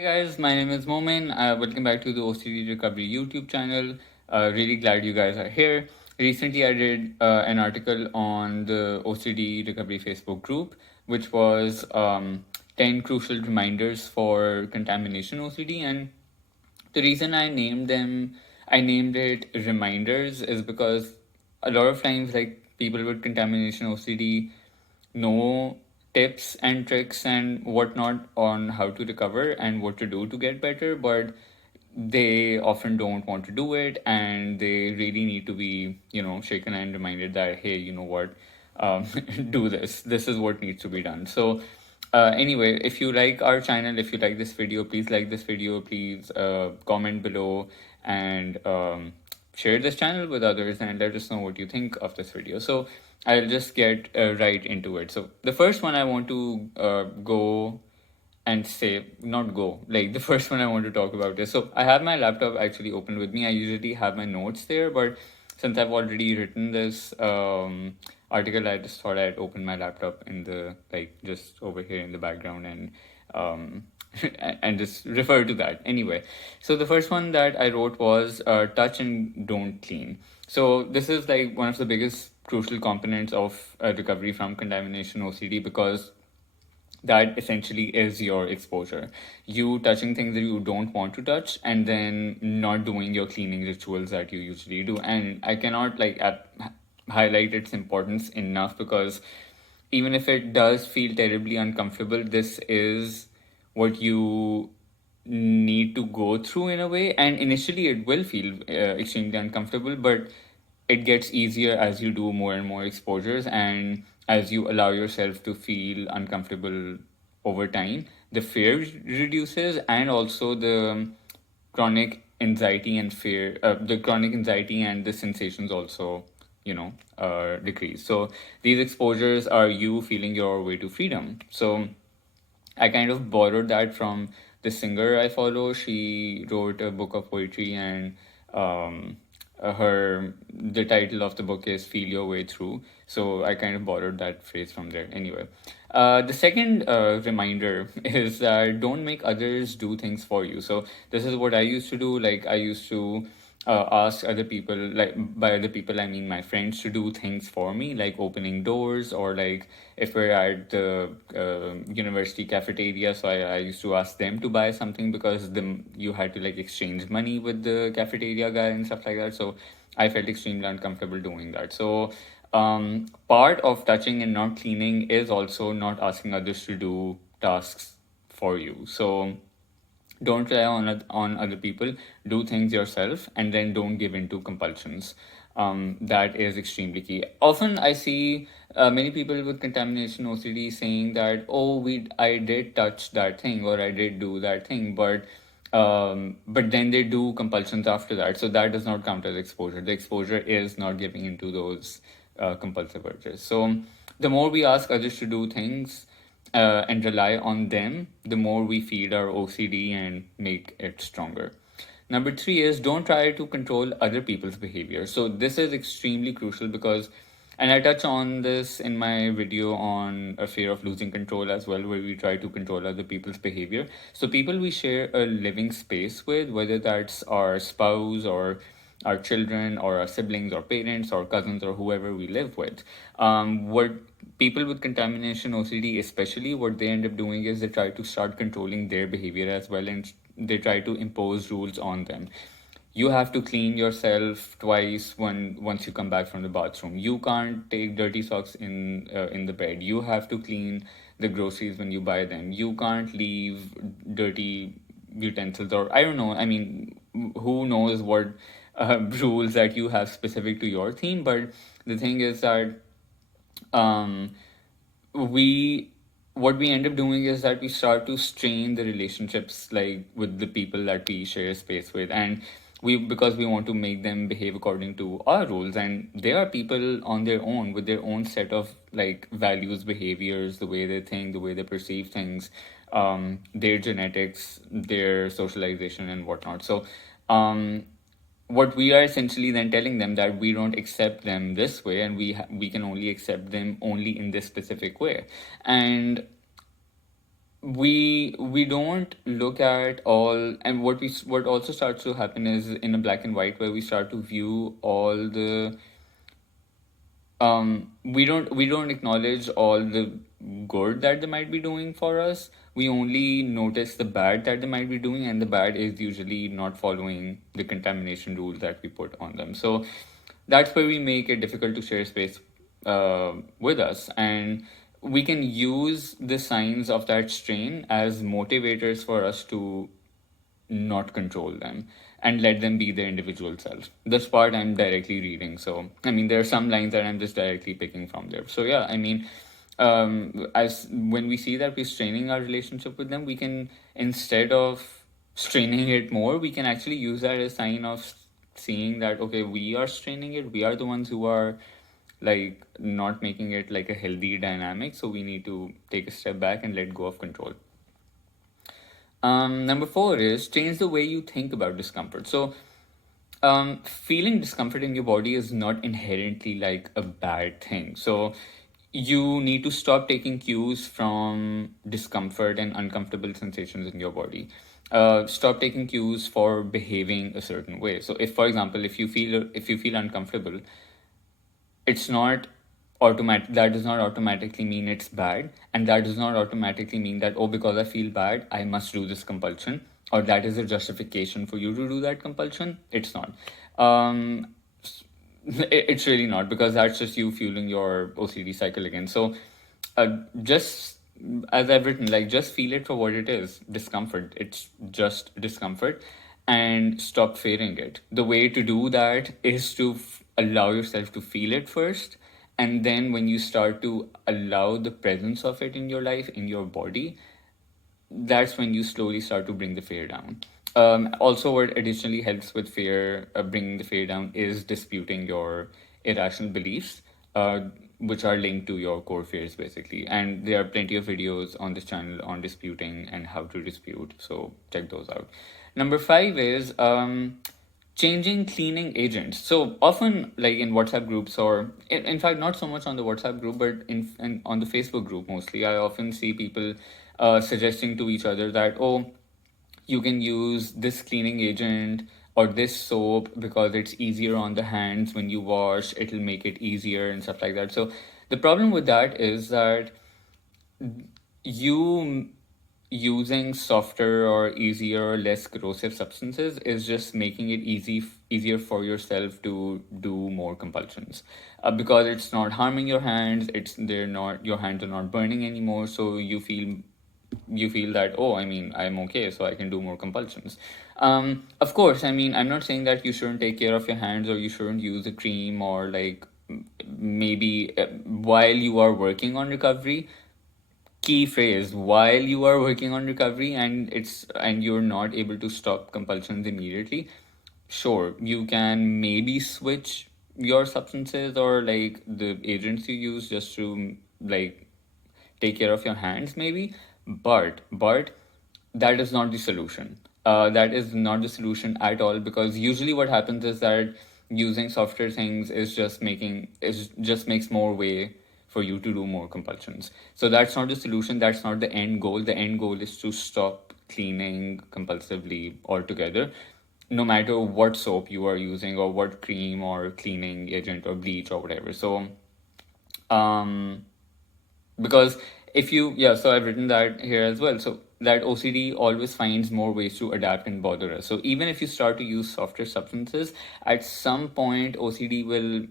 Hey guys, my name is Momin. Welcome back to the OCD Recovery YouTube channel. Really glad you guys are here. Recently, I did an article on the OCD Recovery Facebook group, which was 10 crucial reminders for contamination OCD. And the reason I named it reminders is because a lot of times, like people with contamination OCD know tips and tricks and whatnot on how to recover and what to do to get better, but they often don't want to do it, and they really need to be, shaken and reminded that, hey, you know what, do this. This is what needs to be done. So, anyway, if you like our channel, if you like this video, please like this video, please comment below and share this channel with others and let us know what you think of this video. So I'll just get right into it. So the first one I want to go and say, not go, like the first one I want to talk about is, so I have my laptop actually open with me. I usually have my notes there, but since I've already written this article, I just thought I'd open my laptop in the, like, just over here in the background and um, and just refer to that. Anyway, so the first one that I wrote was touch and don't clean. So this is like one of the biggest crucial components of recovery from contamination OCD, because that essentially is your exposure. You touching things that you don't want to touch and then not doing your cleaning rituals that you usually do. And I cannot highlight its importance enough, because even if it does feel terribly uncomfortable, this is what you need to go through in a way. And initially, it will feel extremely uncomfortable, but it gets easier as you do more and more exposures, and as you allow yourself to feel uncomfortable over time. The fear reduces, and also chronic anxiety and the chronic anxiety and the sensations also, decrease. So these exposures are you feeling your way to freedom. So I kind of borrowed that from the singer I follow. She wrote a book of poetry, and the title of the book is "Feel Your Way Through." So I kind of borrowed that phrase from there. Anyway, the second reminder is that don't make others do things for you. So this is what I used to do. Like, I used to ask other people, like by other people I mean my friends, to do things for me, like opening doors, or like if we're at the university cafeteria, so I used to ask them to buy something, because you had to like exchange money with the cafeteria guy and stuff like that. So I felt extremely uncomfortable doing that. So part of touching and not cleaning is also not asking others to do tasks for you. So don't rely on other people. Do things yourself, and then don't give in to compulsions. That is extremely key. Often I see many people with contamination OCD saying that, oh, I did touch that thing, or I did do that thing, but then they do compulsions after that. So that does not count as exposure. The exposure is not giving into those compulsive urges. So the more we ask others to do things and rely on them, the more we feed our OCD and make it stronger. Number three is don't try to control other people's behavior. So this is extremely crucial, because, and I touch on this in my video on a fear of losing control as well, where we try to control other people's behavior. So people we share a living space with, whether that's our spouse or our children or our siblings or parents or cousins or whoever we live with. What people with contamination OCD, especially, what they end up doing is they try to start controlling their behavior as well, and they try to impose rules on them. You have to clean yourself twice once you come back from the bathroom. You can't take dirty socks in the bed. You have to clean the groceries when you buy them. You can't leave dirty utensils, or I don't know. I mean, who knows what rules that you have specific to your theme. But the thing is that um, we what we end up doing is that we start to strain the relationships, like with the people that we share space with, and because we want to make them behave according to our rules, and they are people on their own with their own set of like values, behaviors, the way they think, the way they perceive things, their genetics, their socialization and whatnot. So um what we are essentially then telling them that we don't accept them this way, and we we can only accept them only in this specific way. And we don't look at all, and what also starts to happen is in a black and white, where we start to view all the we don't acknowledge all the good that they might be doing for us. We only notice the bad that they might be doing, and the bad is usually not following the contamination rules that we put on them. So that's where we make it difficult to share space with us, and we can use the signs of that strain as motivators for us to not control them and let them be their individual self. This part I'm directly reading. So, I mean, there are some lines that I'm just directly picking from there. So, yeah, I mean, as when we see that we're straining our relationship with them, we can, instead of straining it more, we can actually use that as a sign of seeing that, okay, we are straining it. We are the ones who are like not making it like a healthy dynamic. So, we need to take a step back and let go of control. Number four is change the way you think about discomfort. So, feeling discomfort in your body is not inherently like a bad thing. So, you need to stop taking cues from discomfort and uncomfortable sensations in your body. Stop taking cues for behaving a certain way. So, if, for example, if you feel uncomfortable, it's not automatic. That does not automatically mean it's bad, and that does not automatically mean that, oh, because I feel bad I must do this compulsion, or that is a justification for you to do that compulsion. It's not. It's really not, because that's just you fueling your OCD cycle again. So just as I've written, like, just feel it for what it is, discomfort. It's just discomfort, and stop fearing it. The way to do that is to allow yourself to feel it first, and then when you start to allow the presence of it in your life, in your body, that's when you slowly start to bring the fear down. Also, what additionally helps with fear, bringing the fear down, is disputing your irrational beliefs, which are linked to your core fears, basically. And there are plenty of videos on this channel on disputing and how to dispute. So check those out. Number five is changing cleaning agents. So often, like in WhatsApp groups, or in fact, not so much on the WhatsApp group, but in on the Facebook group mostly, I often see people suggesting to each other that, oh, you can use this cleaning agent or this soap because it's easier on the hands when you wash, it'll make it easier and stuff like that. So the problem with that is that you using softer or easier or less corrosive substances is just making it easier for yourself to do more compulsions, because it's not harming your hands. They're not, your hands are not burning anymore, so you feel that, oh, I mean, I'm okay, so I can do more compulsions. Of course, I mean, I'm not saying that you shouldn't take care of your hands, or you shouldn't use a cream, or like maybe while you are working on recovery. Key phrase: while you are working on recovery, and you're not able to stop compulsions immediately, sure, you can maybe switch your substances or like the agents you use just to like take care of your hands maybe, but that is not the solution. That is not the solution at all, because usually what happens is that using softer things is just makes more way for you to do more compulsions. So that's not the solution. That's not the end goal. The end goal is to stop cleaning compulsively altogether, no matter what soap you are using, or what cream or cleaning agent or bleach or whatever. So um because if you yeah so I've written that here as well. So that OCD always finds more ways to adapt and bother us. So even if you start to use softer substances, at some point OCD will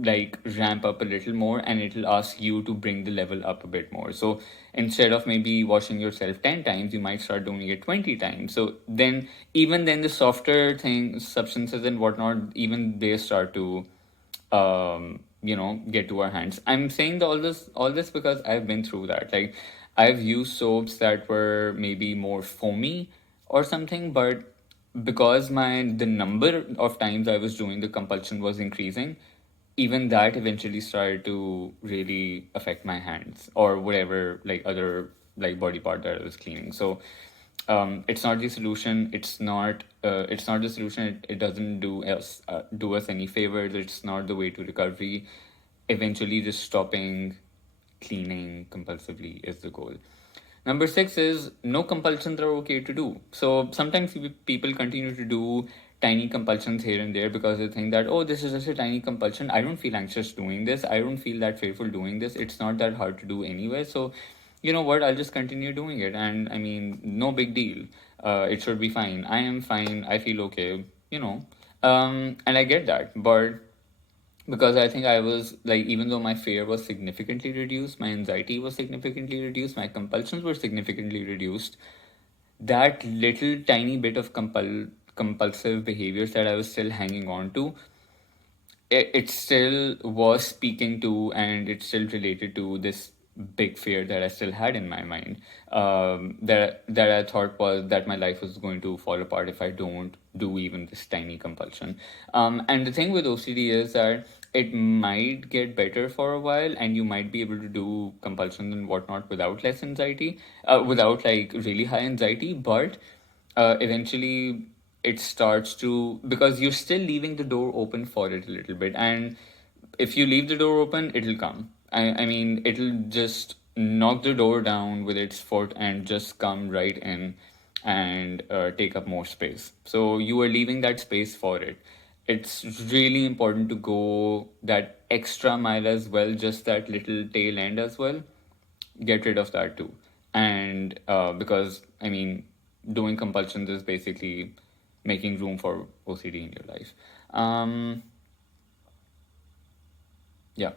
like ramp up a little more, and it'll ask you to bring the level up a bit more. So instead of maybe washing yourself 10 times, you might start doing it 20 times. So then, even then, the softer things, substances and whatnot, even they start to get to our hands. I'm saying all this because I've been through that. Like, I've used soaps that were maybe more foamy or something, but because the number of times I was doing the compulsion was increasing, even that eventually started to really affect my hands or whatever, like other like body part that I was cleaning. So it's not the solution. It's not the solution. It doesn't do us any favors. It's not the way to recovery. Eventually, just stopping cleaning compulsively is the goal. Number 6 is no compulsions are okay to do. So sometimes people continue to do tiny compulsions here and there because they think that, oh, this is just a tiny compulsion. I don't feel anxious doing this. I don't feel that fearful doing this. It's not that hard to do anyway. So, you know what? I'll just continue doing it. And I mean, no big deal. It should be fine. I am fine. I feel okay, you know. And I get that. But because I think I was like, even though my fear was significantly reduced, my anxiety was significantly reduced, my compulsions were significantly reduced, that little tiny bit of compulsive behaviors that I was still hanging on to, it still was speaking to, and it still related to this big fear that I still had in my mind, that I thought was that my life was going to fall apart if I don't do even this tiny compulsion. And the thing with OCD is that it might get better for a while, and you might be able to do compulsions and whatnot without less anxiety, without like really high anxiety, but eventually it starts to, because you're still leaving the door open for it a little bit, and if you leave the door open, it'll come. I mean, it'll just knock the door down with its foot and just come right in and take up more space. So you are leaving that space for it. It's really important to go that extra mile as well, just that little tail end as well. Get rid of that too. And because, I mean, doing compulsions is basically making room for OCD in your life. Yeah,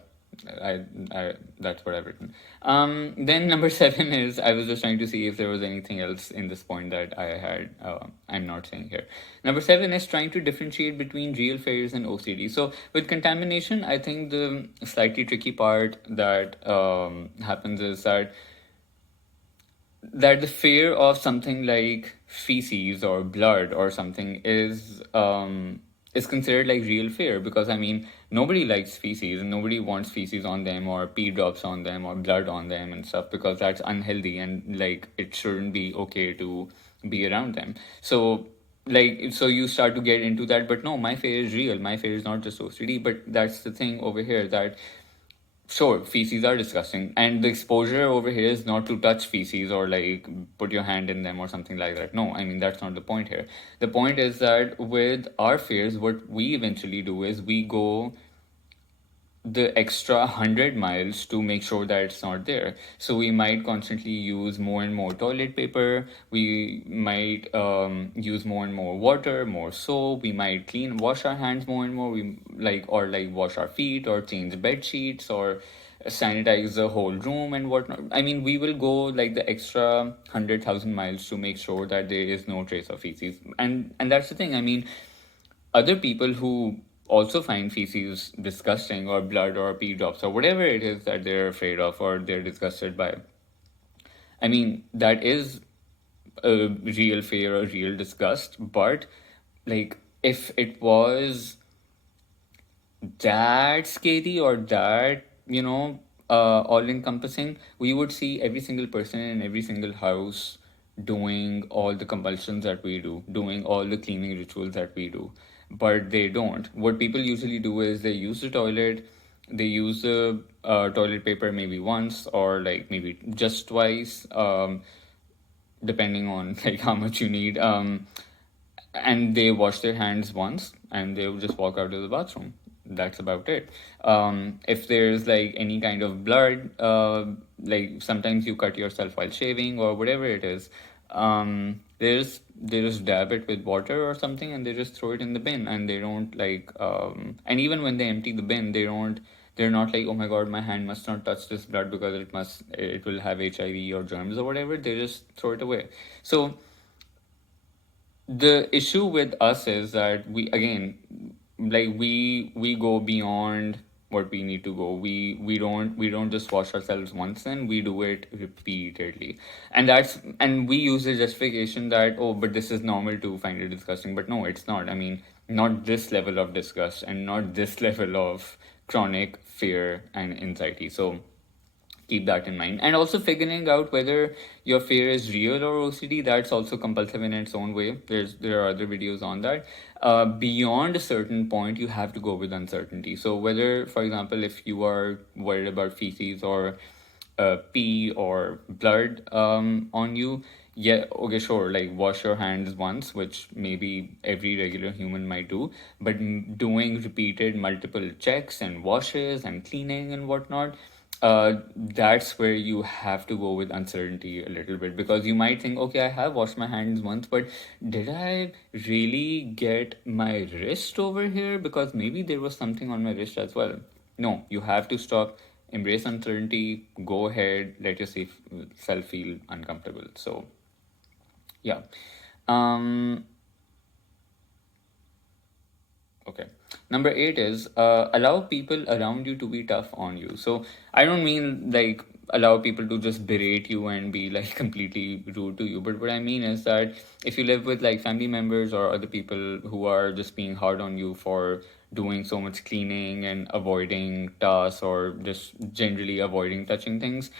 that's what I've written. Then number 7 is, I was just trying to see if there was anything else in this point that I had. I'm not saying here. Number 7 is trying to differentiate between real fears and OCD. So with contamination, I think the slightly tricky part that happens is that the fear of something like feces or blood or something is considered like real fear, because I mean, nobody likes feces and nobody wants feces on them or pee drops on them or blood on them and stuff, because that's unhealthy and like it shouldn't be okay to be around them. So like, so you start to get into that, but no, my fear is real, my fear is not just OCD. But that's the thing over here, that sure, feces are disgusting, and the exposure over here is not to touch feces or like put your hand in them or something like that. No, I mean, that's not the point here. The point is that with our fears, what we eventually do is we go the extra 100 miles to make sure that it's not there. So we might constantly use more and more toilet paper. We might use more and more water, more soap. We might wash our hands more and more. We like, or like wash our feet or change bed sheets or sanitize the whole room and whatnot. I mean, we will go like the extra 100,000 miles to make sure that there is no trace of feces. And that's the thing. I mean, other people who also find feces disgusting, or blood or pee drops or whatever it is that they're afraid of or they're disgusted by, I mean, that is a real fear or real disgust. But like, if it was that scary or that, all encompassing, we would see every single person in every single house doing all the compulsions that we do, doing all the cleaning rituals that we do. But they don't. What people usually do is they use the toilet, they use the toilet paper maybe once or like maybe just twice, depending on like how much you need. And they wash their hands once and they will just walk out of the bathroom. That's about it. If there's like any kind of blood, like sometimes you cut yourself while shaving or whatever it is, they just dab it with water or something and they just throw it in the bin, and they don't like, and even when they empty the bin, they're not like, oh my god, my hand must not touch this blood because it will have HIV or germs or whatever. They just throw it away. So the issue with us is that we, again, like we go beyond what we need to go. We don't just wash ourselves once, and we do it repeatedly. And we use the justification that, oh, but this is normal to find it disgusting. But no, it's not. I mean, not this level of disgust and not this level of chronic fear and anxiety. So keep that in mind. And also figuring out whether your fear is real or OCD, that's also compulsive in its own way. There are other videos on that. Beyond a certain point, you have to go with uncertainty. So whether, for example, if you are worried about feces or pee or blood on you, yeah, okay, sure, like wash your hands once, which maybe every regular human might do, but doing repeated multiple checks and washes and cleaning and whatnot, that's where you have to go with uncertainty a little bit, because you might think, okay, I have washed my hands once, but did I really get my wrist over here? Because maybe there was something on my wrist as well. No, you have to stop, embrace uncertainty, go ahead, let yourself feel uncomfortable. So, yeah. Um, Okay. Number eight is allow people around you to be tough on you. So I don't mean like allow people to just berate you and be like completely rude to you. But what I mean is that if you live with like family members or other people who are just being hard on you for doing so much cleaning and avoiding tasks or just generally avoiding touching things,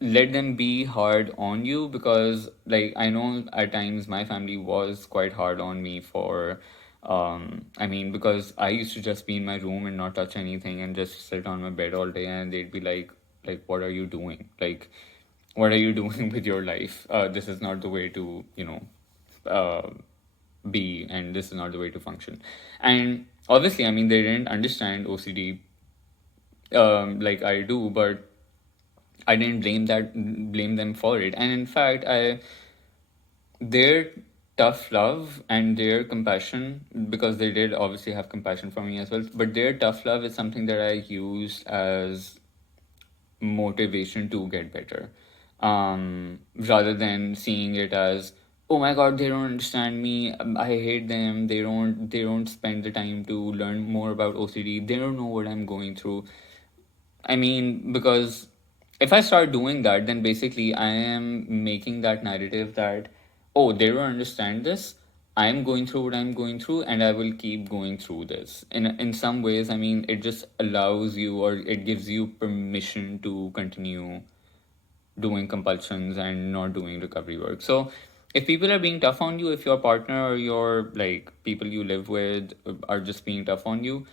let them be hard on you, because like I know at times my family was quite hard on me for I mean, because I used to just be in my room and not touch anything and just sit on my bed all day, and they'd be like what are you doing, like what are you doing with your life? This is not the way to, uh, be, and this is not the way to function. And obviously, I mean, they didn't understand OCD like I do, but I didn't blame them for it. And in fact, I their tough love and their compassion, because they did obviously have compassion for me as well, but their tough love is something that I used as motivation to get better, rather than seeing it as, oh my god, they don't understand me, I hate them, they don't spend the time to learn more about OCD, they don't know what I'm going through. I mean, because if I start doing that, then basically I am making that narrative that, oh, they don't understand this. I'm going through what I'm going through, and I will keep going through this. In some ways, I mean, it just allows you, or it gives you permission to continue doing compulsions and not doing recovery work. So, if people are being tough on you, if your partner or your like people you live with are just being tough on you,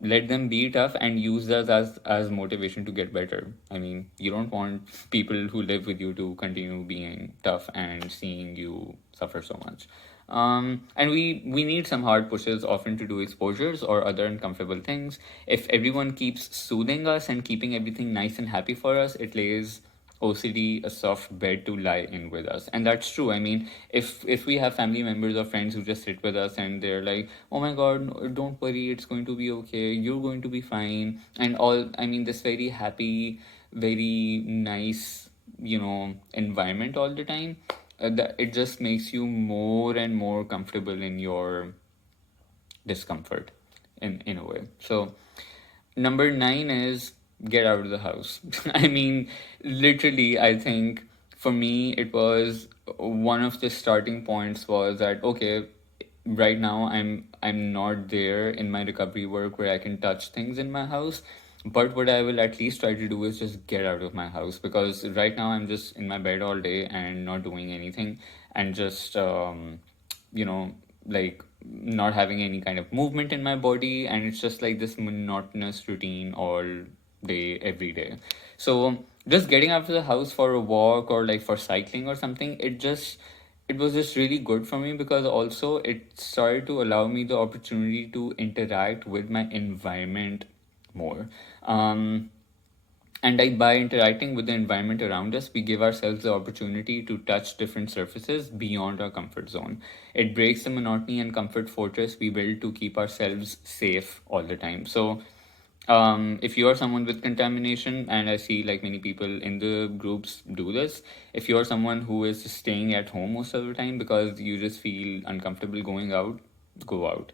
let them be tough and use that as motivation to get better. I mean, you don't want people who live with you to continue being tough and seeing you suffer so much. And we need some hard pushes often to do exposures or other uncomfortable things. If everyone keeps soothing us and keeping everything nice and happy for us, it lays OCD a soft bed to lie in with us. And that's true. I mean, if we have family members or friends who just sit with us and they're like, oh my god, don't worry, it's going to be okay, you're going to be fine, and all, I mean, this very happy, very nice, environment all the time, that it just makes you more and more comfortable in your discomfort in a way. So number nine is get out of the house. I mean, literally, I think for me, it was one of the starting points was that, okay, right now I'm not there in my recovery work where I can touch things in my house. But what I will at least try to do is just get out of my house, because right now I'm just in my bed all day and not doing anything, and just you know, like not having any kind of movement in my body, and it's just like this monotonous routine all day, every day. So just getting out of the house for a walk or like for cycling or something, it was just really good for me, because also it started to allow me the opportunity to interact with my environment more. Um, and like by interacting with the environment around us, we give ourselves the opportunity to touch different surfaces beyond our comfort zone. It breaks the monotony and comfort fortress we build to keep ourselves safe all the time. So, if you are someone with contamination, and I see like many people in the groups do this, if you are someone who is just staying at home most of the time because you just feel uncomfortable going out, go out,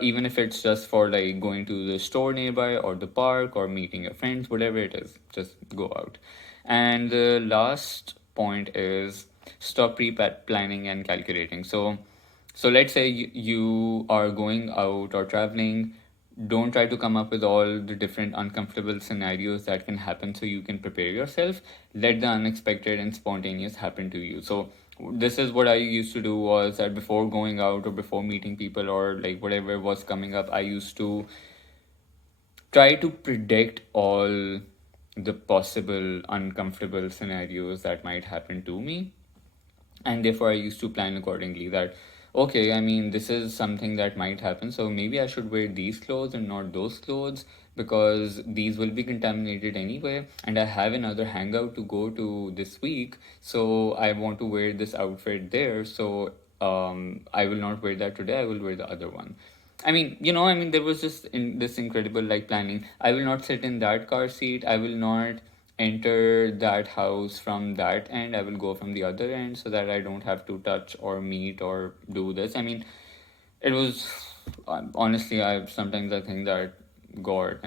even if it's just for like going to the store nearby or the park or meeting your friends, whatever it is, just go out. And the last point is stop pre-planning and calculating. So let's say you are going out or traveling. Don't try to come up with all the different uncomfortable scenarios that can happen so you can prepare yourself. Let the unexpected and spontaneous happen to you. So this is what I used to do, was that before going out or before meeting people or like whatever was coming up, I used to try to predict all the possible uncomfortable scenarios that might happen to me, and therefore I used to plan accordingly. That okay, I mean, this is something that might happen, so maybe I should wear these clothes and not those clothes, because these will be contaminated anyway, and I have another hangout to go to this week, so I want to wear this outfit there, so I will not wear that today, I will wear the other one. I mean, there was just this incredible like planning. I will not sit in that car seat. I will not enter that house from that end. I will go from the other end so that I don't have to touch or meet or do this. I mean, it was honestly, I sometimes I think that God,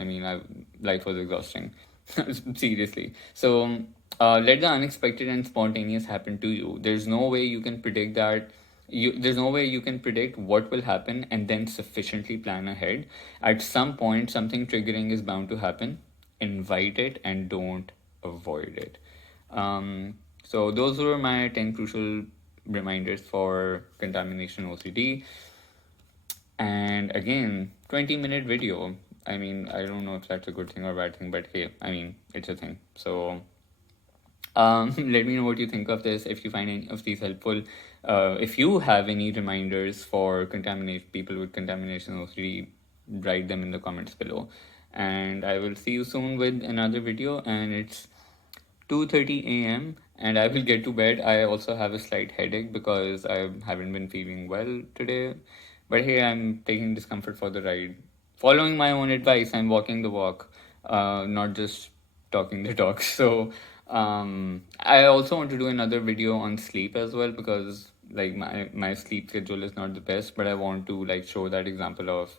life was exhausting. Seriously. So let the unexpected and spontaneous happen to you. There's no way you can predict that. There's no way you can predict what will happen and then sufficiently plan ahead. At some point, something triggering is bound to happen. Invite it and don't avoid it. So those were my 10 crucial reminders for contamination OCD. And again, 20-minute video. I mean, I don't know if that's a good thing or bad thing, but hey, I mean, it's a thing. So let me know what you think of this. If you find any of these helpful, if you have any reminders for contaminate people with contamination OCD, write them in the comments below. And I will see you soon with another video. And it's 2:30 a.m. and I will get to bed. I also have a slight headache because I haven't been feeling well today. But hey, I'm taking discomfort for the ride. Following my own advice, I'm walking the walk, not just talking the talk. So, I also want to do another video on sleep as well, because like my sleep schedule is not the best, but I want to like show that example of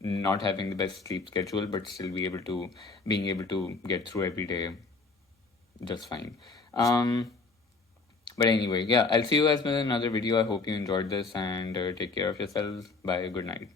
not having the best sleep schedule, but still being able to get through every day just fine. But anyway, yeah, I'll see you guys with another video. I hope you enjoyed this, and take care of yourselves. Bye. Good night.